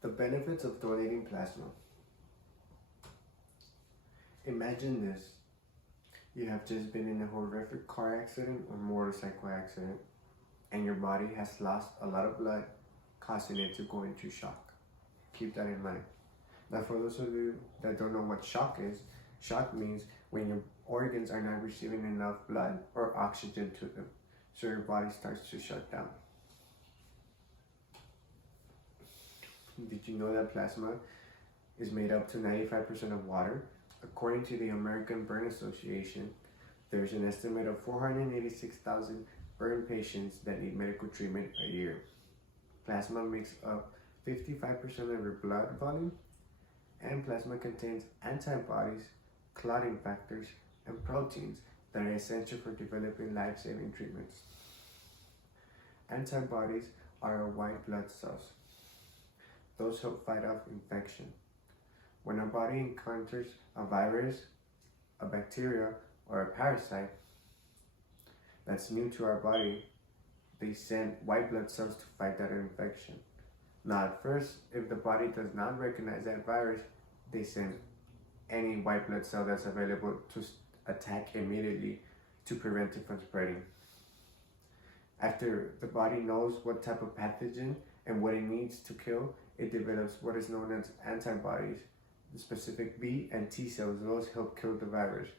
The benefits of donating plasma. Imagine this. You have just been in a horrific car accident or motorcycle accident, and your body has lost a lot of blood, causing it to go into shock. Keep that in mind. Now, for those of you that don't know what shock is, shock means when your organs are not receiving enough blood or oxygen to them, so your body starts to shut down. Did you know that plasma is made up to 95% of water? According to the American Burn Association, there's an estimate of 486,000 burn patients that need medical treatment a year. Plasma makes up 55% of your blood volume, and plasma contains antibodies, clotting factors, and proteins that are essential for developing life-saving treatments. Antibodies are our white blood cells. Those help fight off infection. When our body encounters a virus, a bacteria, or a parasite that's new to our body, they send white blood cells to fight that infection. Now, at first, if the body does not recognize that virus, they send any white blood cell that's available to attack immediately to prevent it from spreading. After the body knows what type of pathogen and what it needs to kill, it develops what is known as antibodies. The specific B and T cells, those help kill the virus.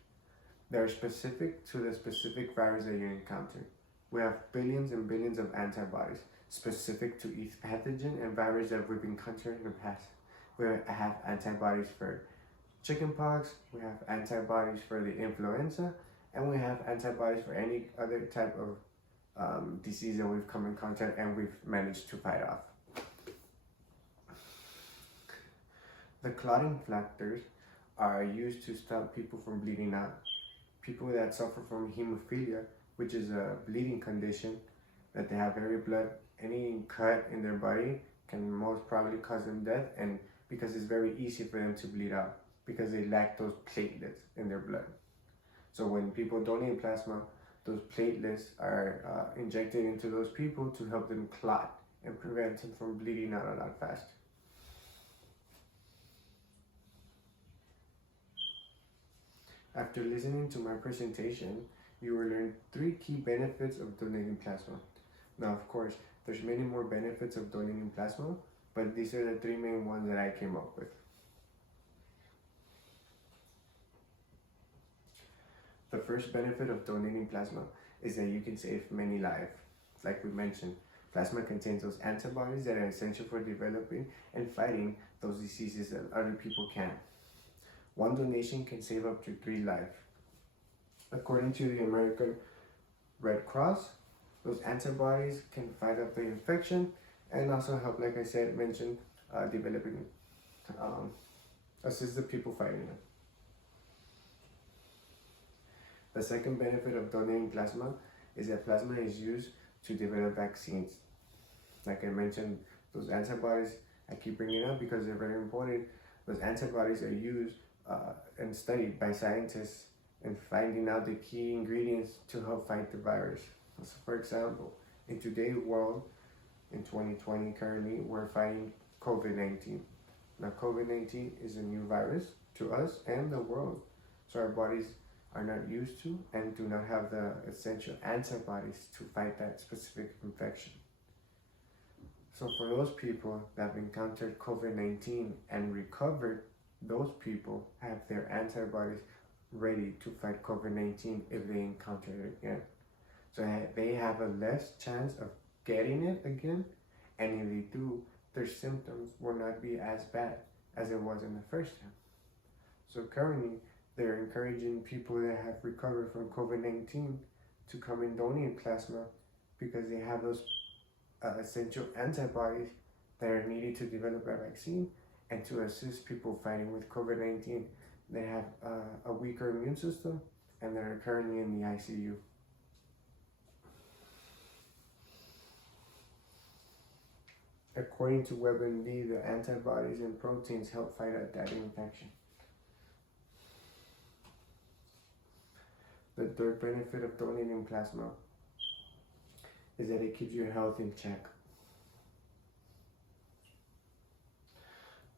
They are specific to the specific virus that you encounter. We have billions and billions of antibodies specific to each pathogen and virus that we've encountered in the past. We have antibodies for chickenpox, we have antibodies for the influenza, and we have antibodies for any other type of disease that we've come in contact and we've managed to fight off. The clotting factors are used to stop people from bleeding out. People that suffer from hemophilia, which is a bleeding condition, that they have very blood, any cut in their body can most probably cause them death, and because it's very easy for them to bleed out because they lack those platelets in their blood. So when people donate plasma, those platelets are injected into those people to help them clot and prevent them from bleeding out a lot faster. After listening to my presentation, you will learn 3 key benefits of donating plasma. Now, of course, there's many more benefits of donating plasma, but these are the 3 main ones that I came up with. The first benefit of donating plasma is that you can save many lives. Like we mentioned, plasma contains those antibodies that are essential for developing and fighting those diseases that other people can't. One donation can save up to 3 lives. According to the American Red Cross, those antibodies can fight off the infection and also help, like I said, developing, assist the people fighting it. The second benefit of donating plasma is that plasma is used to develop vaccines. Like I mentioned, those antibodies, I keep bringing up because they're very important. Those antibodies are used and studied by scientists in finding out the key ingredients to help fight the virus. So for example, in today's world, in 2020 currently, we're fighting COVID-19. Now COVID-19 is a new virus to us and the world. So our bodies are not used to and do not have the essential antibodies to fight that specific infection. So for those people that have encountered COVID-19 and recovered, those people have their antibodies ready to fight COVID-19 if they encounter it again. So they have a less chance of getting it again, and if they do, their symptoms will not be as bad as it was in the first time. So currently, they're encouraging people that have recovered from COVID-19 to come and donate plasma because they have those essential antibodies that are needed to develop a vaccine and to assist people fighting with COVID-19. They have a weaker immune system and they're currently in the ICU. According to WebMD, the antibodies and proteins help fight that infection. The third benefit of donating plasma is that it keeps your health in check.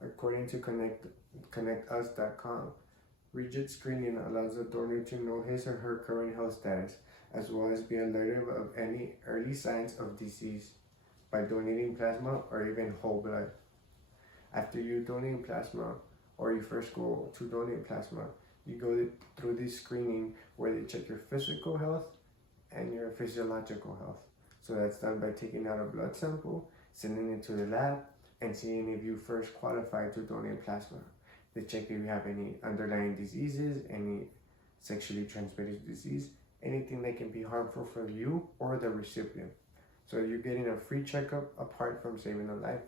According to ConnectUs.com, rigid screening allows the donor to know his or her current health status, as well as be alerted of any early signs of disease by donating plasma or even whole blood. After you donate plasma, or you first go to donate plasma, you go through this screening where they check your physical health and your physiological health. So that's done by taking out a blood sample, sending it to the lab, and seeing if you first qualify to donate plasma. They check if you have any underlying diseases, any sexually transmitted disease, anything that can be harmful for you or the recipient. So you're getting a free checkup apart from saving a life.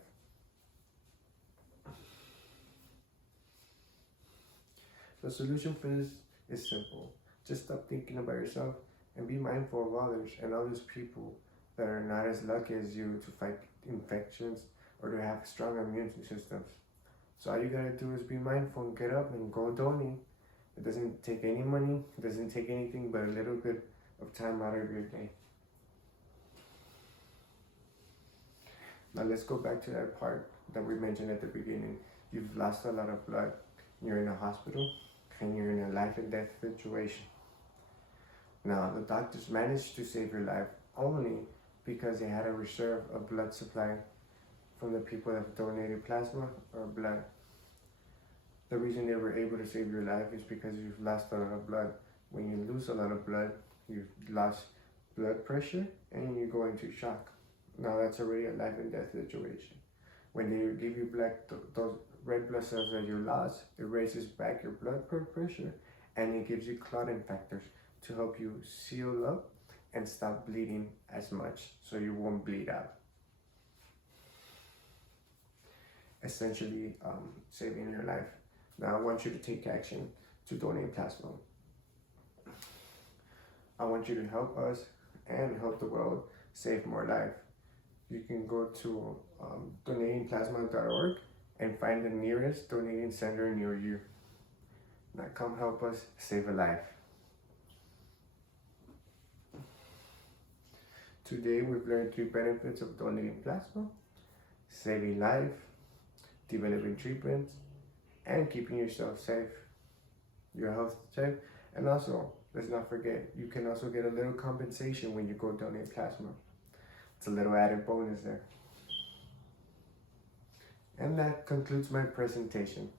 The solution for this is simple. Just stop thinking about yourself and be mindful of others and other people that are not as lucky as you to fight infections or to have strong immune systems. So all you gotta do is be mindful and get up and go donate. It doesn't take any money, it doesn't take anything but a little bit of time out of your day. Now let's go back to that part that we mentioned at the beginning. You've lost a lot of blood, you're in a hospital, and you're in a life and death situation. Now the doctors managed to save your life only because they had a reserve of blood supply from the people that have donated plasma or blood. The reason they were able to save your life is because you've lost a lot of blood. When you lose a lot of blood, you've lost blood pressure and you go into shock. Now that's already a life and death situation. When they give you those red blood cells that you lost, it raises back your blood pressure and it gives you clotting factors to help you seal up and stop bleeding as much so you won't bleed out. Essentially saving your life. Now I want you to take action to donate plasma. I want you to help us and help the world save more life. You can go to donatingplasma.org and find the nearest donating center near you. Now come help us save a life. Today we've learned 3 benefits of donating plasma: saving life, developing treatments, and keeping yourself safe, your health safe. And also, let's not forget, you can also get a little compensation when you go donate plasma. It's a little added bonus there. And that concludes my presentation.